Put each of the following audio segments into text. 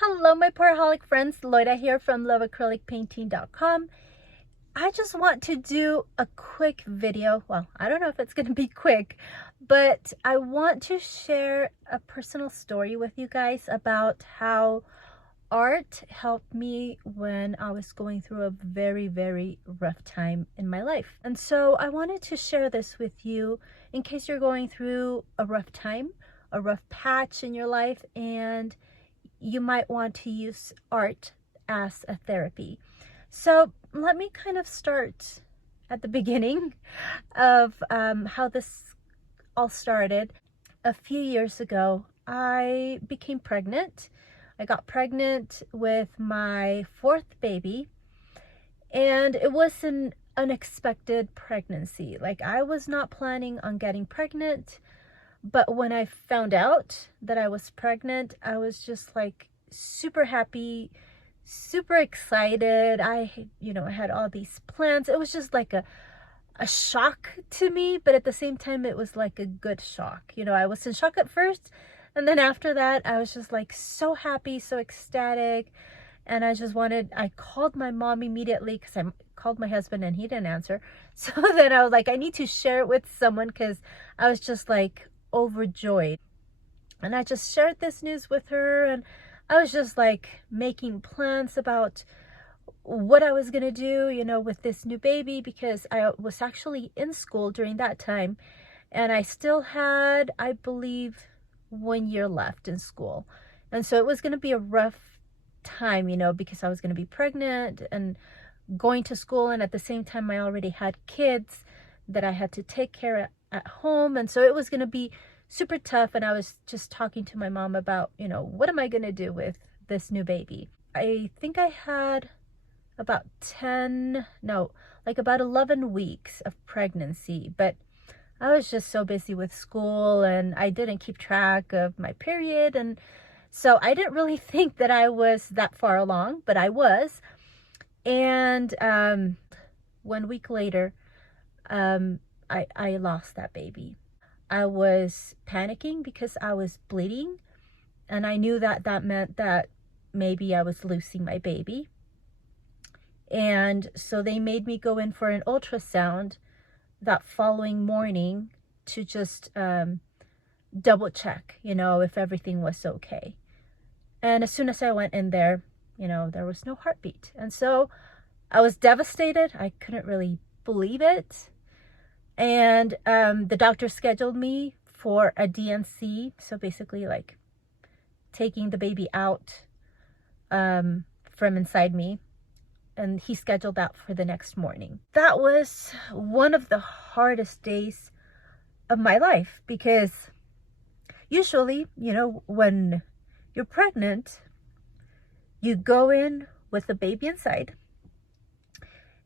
Hello, my Poraholic friends. Loida here from loveacrylicpainting.com. I just want to do a quick video. Well, I don't know if it's going to be quick, but I want to share a personal story with you guys about how art helped me when I was going through a very, very rough time in my life. And so I wanted to share this with you in case you're going through a rough time, a rough patch in your life, and you might want to use art as a therapy. So let me kind of start at the beginning of how this all started. A few years ago, I became pregnant. I got pregnant with my fourth baby, and it was an unexpected pregnancy. Like, I was not planning on getting pregnant. But when I found out that I was pregnant, I was just like super happy, super excited. I had all these plans. It was just like a shock to me, but at the same time, it was like a good shock. I was in shock at first, and then after that, I was just like so happy, so ecstatic. And I called my mom immediately because I called my husband and he didn't answer. So then I was like, I need to share it with someone because I was just like overjoyed. And I just shared this news with her, and I was just like making plans about what I was gonna do, with this new baby, because I was actually in school during that time, and I still had, I believe, 1 year left in school. And so it was gonna be a rough time, because I was gonna be pregnant and going to school, and at the same time I already had kids that I had to take care of at home. And so it was going to be super tough. And I was just talking to my mom about, what am I going to do with this new baby? I think I had about 11 weeks of pregnancy, but I was just so busy with school and I didn't keep track of my period. And so I didn't really think that I was that far along, but I was. And 1 week later, I lost that baby. I was panicking because I was bleeding, and I knew that that meant that maybe I was losing my baby. And so they made me go in for an ultrasound that following morning to just double check, if everything was okay. And as soon as I went in there, there was no heartbeat. And so I was devastated. I couldn't really believe it. And the doctor scheduled me for a DNC. So basically like taking the baby out from inside me. And he scheduled that for the next morning. That was one of the hardest days of my life, because usually, when you're pregnant, you go in with a baby inside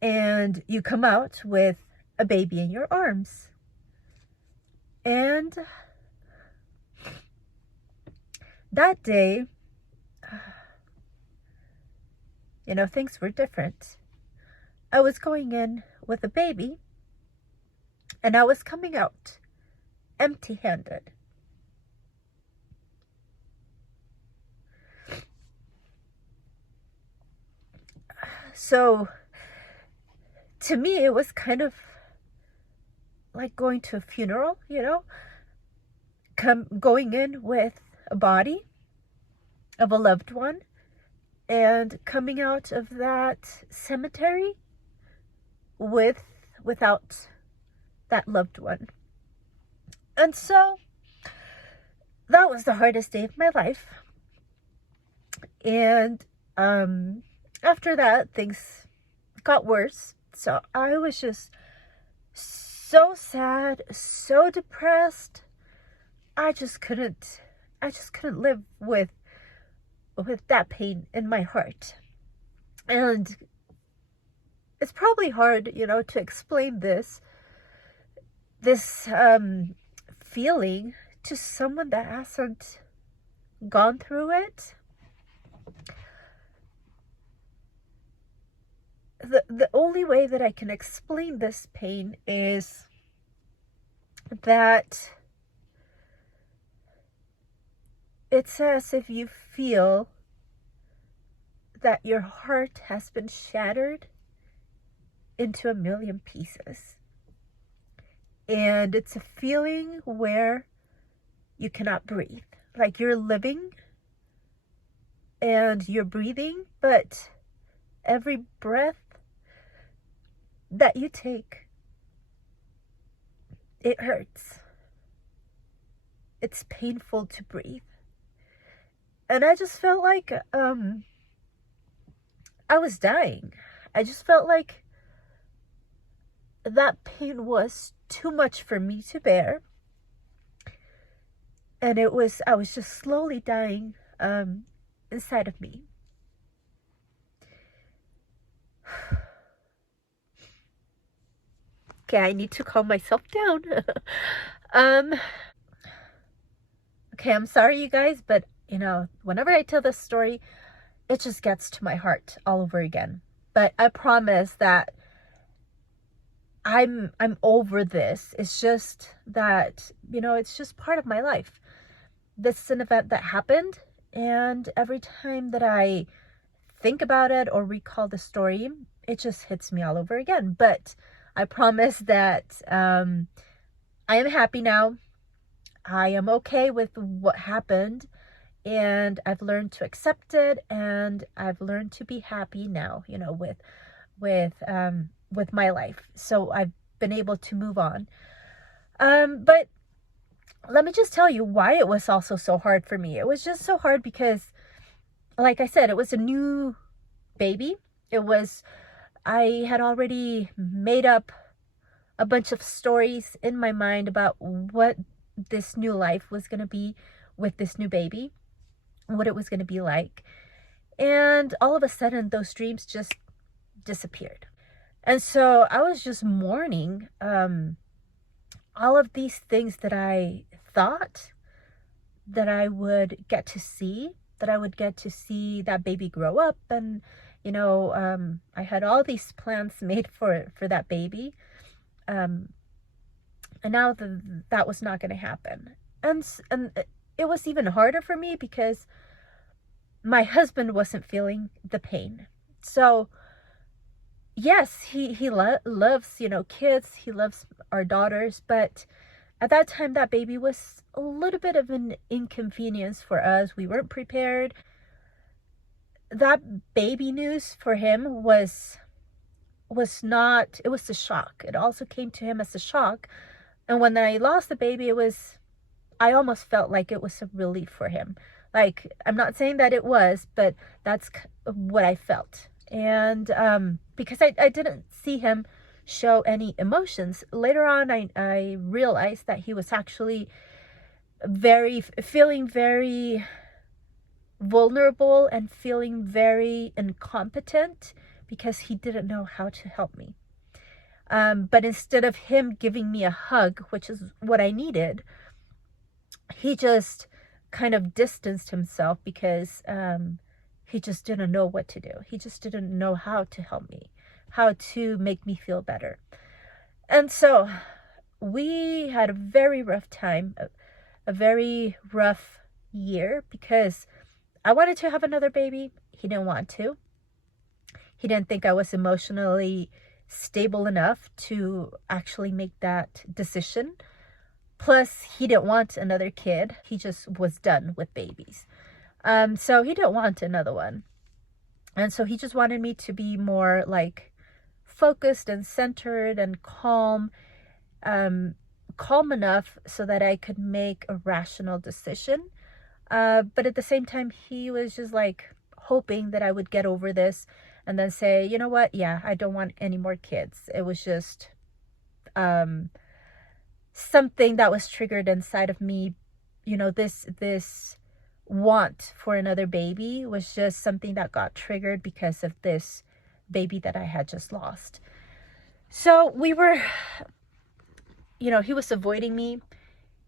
and you come out with a baby in your arms. And that day, things were different. I was going in with a baby and I was coming out empty-handed. So to me, it was kind of like going to a funeral, going in with a body of a loved one and coming out of that cemetery without that loved one. And so that was the hardest day of my life. And after that, things got worse. So I was just so sad, so depressed. I just couldn't live with that pain in my heart. And it's probably hard, to explain this feeling to someone that hasn't gone through it. The only way that I can explain this pain is that it's as if you feel that your heart has been shattered into a million pieces. And it's a feeling where you cannot breathe. Like you're living and you're breathing, but every breath that you take, it hurts. It's painful to breathe. And I just felt like I was dying. I just felt like that pain was too much for me to bear. And I was just slowly dying inside of me. Okay, I need to calm myself down. Okay, I'm sorry, you guys, but you know, whenever I tell this story, it just gets to my heart all over again. But I promise that I'm over this. It's just that, you know, it's just part of my life. This is an event that happened, and every time that I think about it or recall the story, it just hits me all over again. But I promise that I am happy now. I am okay with what happened, and I've learned to accept it, and I've learned to be happy now, you know, with my life. So I've been able to move on. But let me just tell you why it was also so hard for me. It was just so hard because, like I said, it was a new baby. I had already made up a bunch of stories in my mind about what this new life was going to be with this new baby, what it was going to be like. And all of a sudden, those dreams just disappeared. And so I was just mourning all of these things that I thought that I would get to see, that baby grow up. And, you know, I had all these plans made for that baby. And now that was not going to happen. And it was even harder for me because my husband wasn't feeling the pain. So yes, he loves, you know, kids. He loves our daughters. But at that time, that baby was a little bit of an inconvenience for us. We weren't prepared. That baby news for him was not, it was a shock. It also came to him as a shock. And when I lost the baby, I almost felt like it was a relief for him. Like, I'm not saying that it was, but that's what I felt. And because I didn't see him show any emotions. Later on, I realized that he was actually feeling very vulnerable and feeling very incompetent because he didn't know how to help me. But instead of him giving me a hug, which is what I needed, he just kind of distanced himself because he just didn't know what to do. He just didn't know how to help me, how to make me feel better. And so we had a very rough time, a very rough year, because I wanted to have another baby. He didn't want to. He didn't think I was emotionally stable enough to actually make that decision. Plus, he didn't want another kid. He just was done with babies. So he didn't want another one. And so he just wanted me to be more like focused and centered and calm enough so that I could make a rational decision. But at the same time, he was just like hoping that I would get over this and then say, you know what? Yeah, I don't want any more kids. It was just something that was triggered inside of me. You know, this want for another baby was just something that got triggered because of this baby that I had just lost. So we were, you know, he was avoiding me.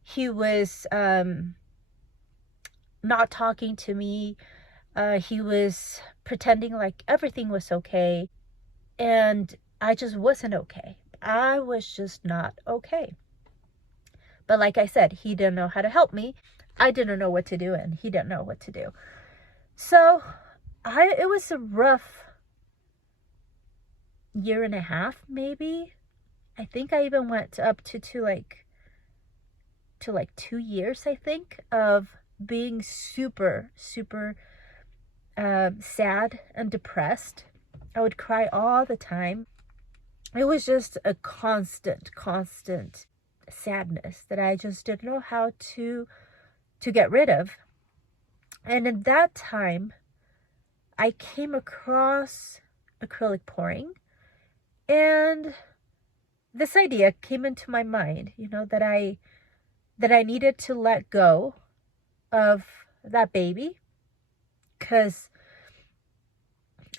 He was not talking to me. He was pretending like everything was okay. And I just wasn't okay. I was just not okay. But like I said, he didn't know how to help me. I didn't know what to do, and he didn't know what to do. So it was a rough year and a half, maybe. I think I even went up to like 2 years, I think, of being super, super sad and depressed. I would cry all the time. It was just a constant sadness that I just didn't know how to get rid of. And in that time, I came across acrylic pouring, and this idea came into my mind, that I needed to let go of that baby, because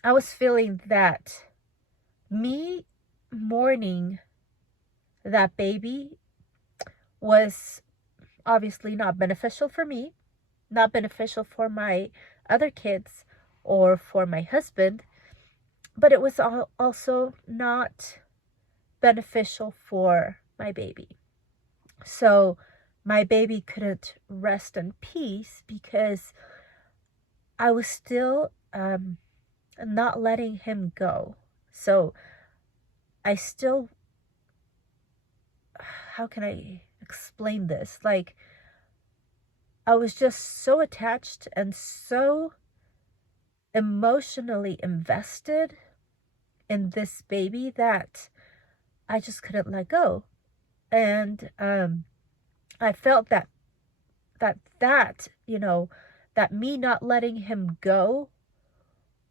I was feeling that me mourning that baby was obviously not beneficial for me, not beneficial for my other kids or for my husband, but it was also not beneficial for my baby. So my baby couldn't rest in peace because I was still not letting him go. So I still, how can I explain this? Like, I was just so attached and so emotionally invested in this baby that I just couldn't let go. And I felt that me not letting him go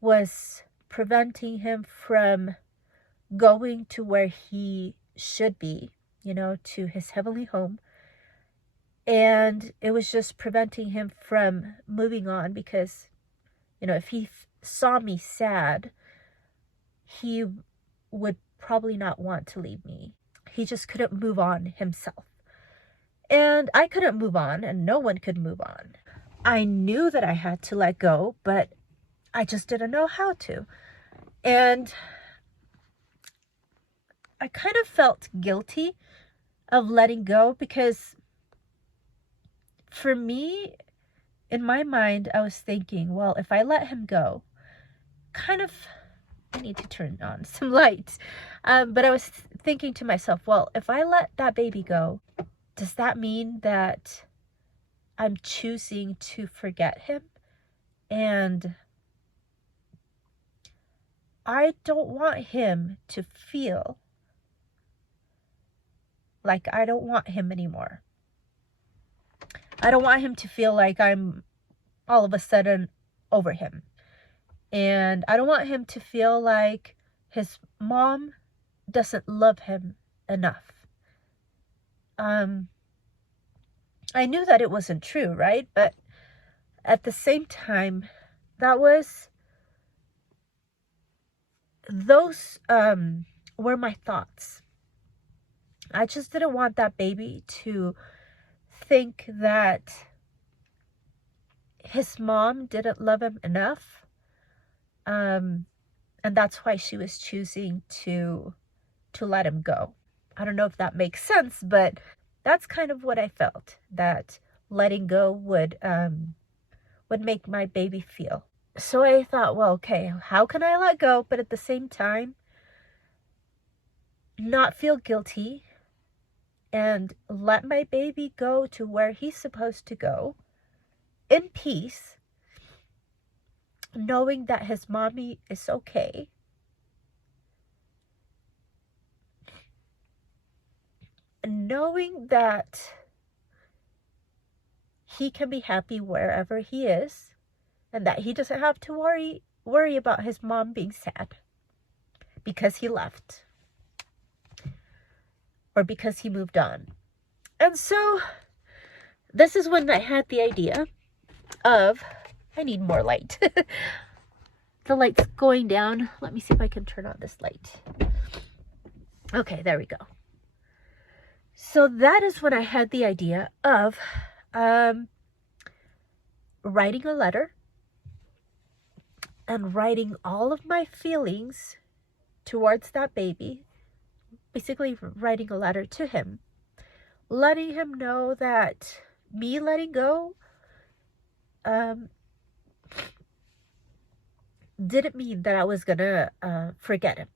was preventing him from going to where he should be, to his heavenly home. And it was just preventing him from moving on, because, if he saw me sad, he would probably not want to leave me. He just couldn't move on himself. And I couldn't move on, and no one could move on. I knew that I had to let go, but I just didn't know how to. And I kind of felt guilty of letting go, because for me, in my mind, I was thinking, well, if I let him go, I need to turn on some lights. But I was thinking to myself, well, if I let that baby go, does that mean that I'm choosing to forget him? And I don't want him to feel like I don't want him anymore. I don't want him to feel like I'm all of a sudden over him. And I don't want him to feel like his mom doesn't love him enough. I knew that it wasn't true, right? But at the same time, those were my thoughts. I just didn't want that baby to think that his mom didn't love him enough. And that's why she was choosing to let him go. I don't know if that makes sense, but that's kind of what I felt, that letting go would make my baby feel. So I thought, well, okay, how can I let go, but at the same time not feel guilty and let my baby go to where he's supposed to go in peace, knowing that his mommy is okay. Knowing that he can be happy wherever he is, and that he doesn't have to worry about his mom being sad because he left or because he moved on. And so this is when I had the idea of, I need more light. The light's going down. Let me see if I can turn on this light. Okay, there we go. So that is when I had the idea of writing a letter and writing all of my feelings towards that baby. Basically writing a letter to him, letting him know that me letting go didn't mean that I was gonna forget him.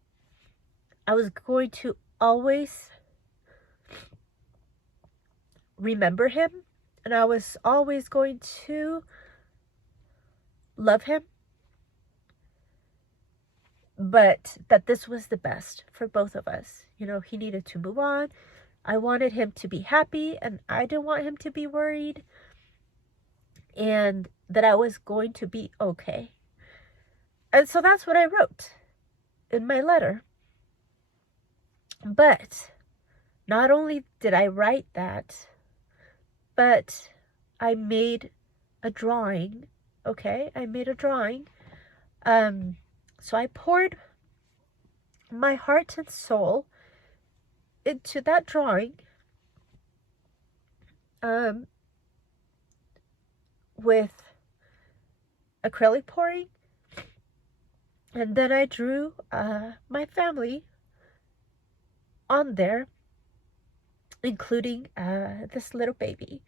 I was going to always remember him, and I was always going to love him, but that this was the best for both of us. You know, he needed to move on. I wanted him to be happy, and I didn't want him to be worried, and that I was going to be okay. And so that's what I wrote in my letter. But not only did I write that, but I made a drawing. Okay, I made a drawing. So I poured my heart and soul into that drawing, with acrylic pouring, and then I drew my family on there, including this little baby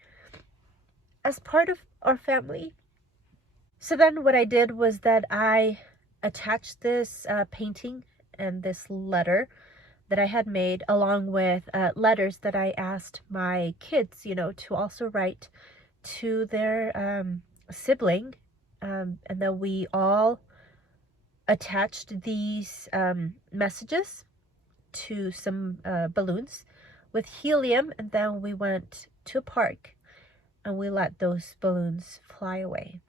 as part of our family. So then what I did was that I attached this painting and this letter that I had made, along with letters that I asked my kids, you know, to also write to their sibling. And then we all attached these messages to some balloons with helium, and then we went to a park and we let those balloons fly away.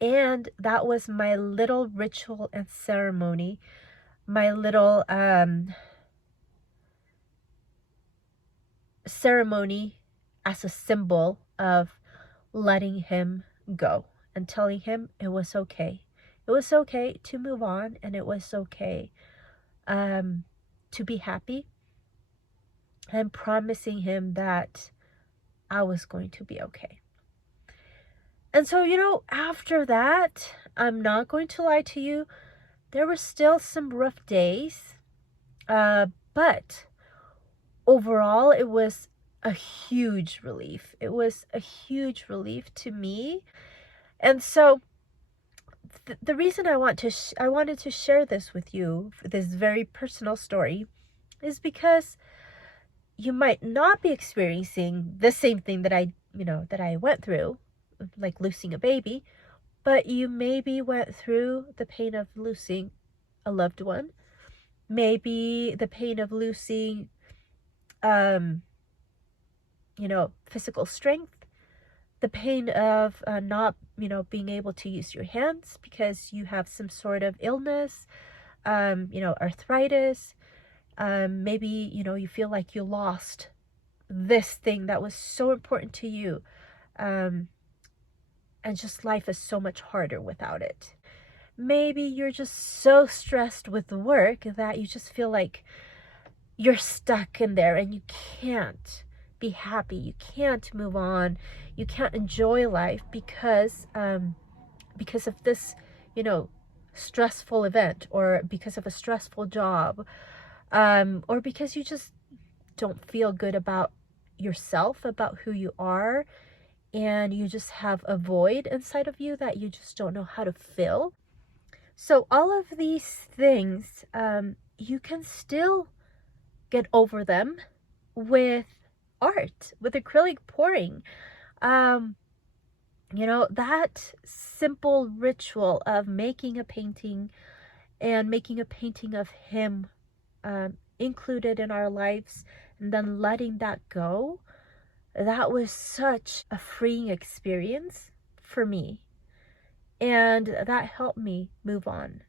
And that was my little ritual and ceremony, my little ceremony as a symbol of letting him go and telling him it was okay. It was okay to move on, and it was okay to be happy, and promising him that I was going to be okay. And so, you know, after that, I'm not going to lie to you, there were still some rough days, but overall, it was a huge relief. It was a huge relief to me. And so the reason I wanted to share this with you, this very personal story, is because you might not be experiencing the same thing that I went through, like losing a baby, but you maybe went through the pain of losing a loved one, maybe the pain of losing physical strength, the pain of not, being able to use your hands because you have some sort of illness, arthritis. Maybe, you feel like you lost this thing that was so important to you. And just life is so much harder without it. Maybe you're just so stressed with the work that you just feel like you're stuck in there and you can't be happy. You can't move on. You can't enjoy life because of this, stressful event, or because of a stressful job, or because you just don't feel good about yourself, about who you are, and you just have a void inside of you that you just don't know how to fill. So all of these things, you can still get over them with art, with acrylic pouring. That simple ritual of making a painting, and making a painting of him included in our lives, and then letting that go, that was such a freeing experience for me. And that helped me move on.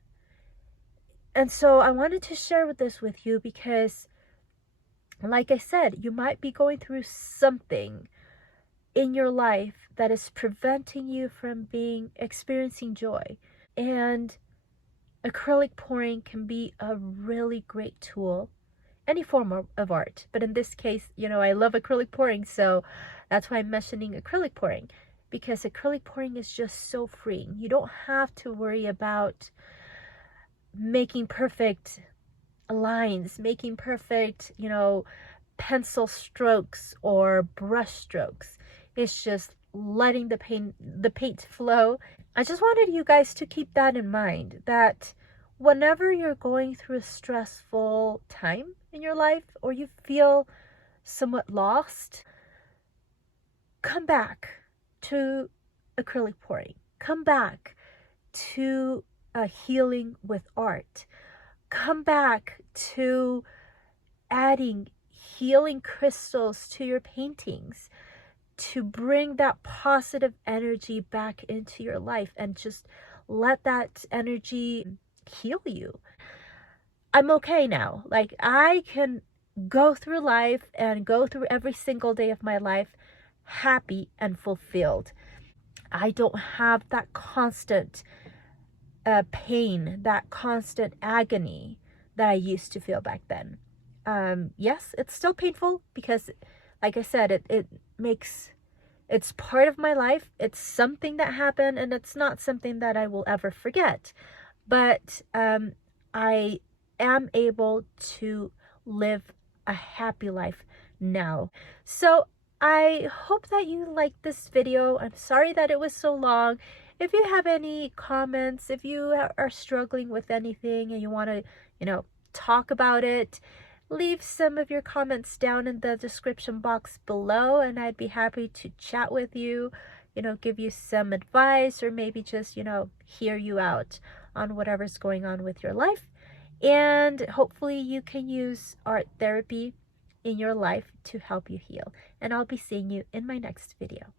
And so I wanted to share this with you because, like I said, you might be going through something in your life that is preventing you from experiencing joy. And acrylic pouring can be a really great tool. Any form of art, but in this case, I love acrylic pouring, so that's why I'm mentioning acrylic pouring, because acrylic pouring is just so freeing. You don't have to worry about making perfect lines, making perfect, pencil strokes or brush strokes. It's just letting the paint flow I just wanted you guys to keep that in mind, that whenever you're going through a stressful time in your life or you feel somewhat lost, come back to acrylic pouring. Come back to healing with art. Come back to adding healing crystals to your paintings to bring that positive energy back into your life and just let that energy heal you. I'm okay now. Like, I can go through life and go through every single day of my life happy and fulfilled. I don't have that constant pain, that constant agony that I used to feel back then. Yes, it's still painful because, like I said, it's part of my life. It's something that happened, and it's not something that I will ever forget. But I am able to live a happy life now. So I hope that you liked this video. I'm sorry that it was so long. If you have any comments, if you are struggling with anything and you want to, talk about it, leave some of your comments down in the description box below, and I'd be happy to chat with you, give you some advice, or maybe just, hear you out on whatever's going on with your life. And hopefully you can use art therapy in your life to help you heal. And I'll be seeing you in my next video.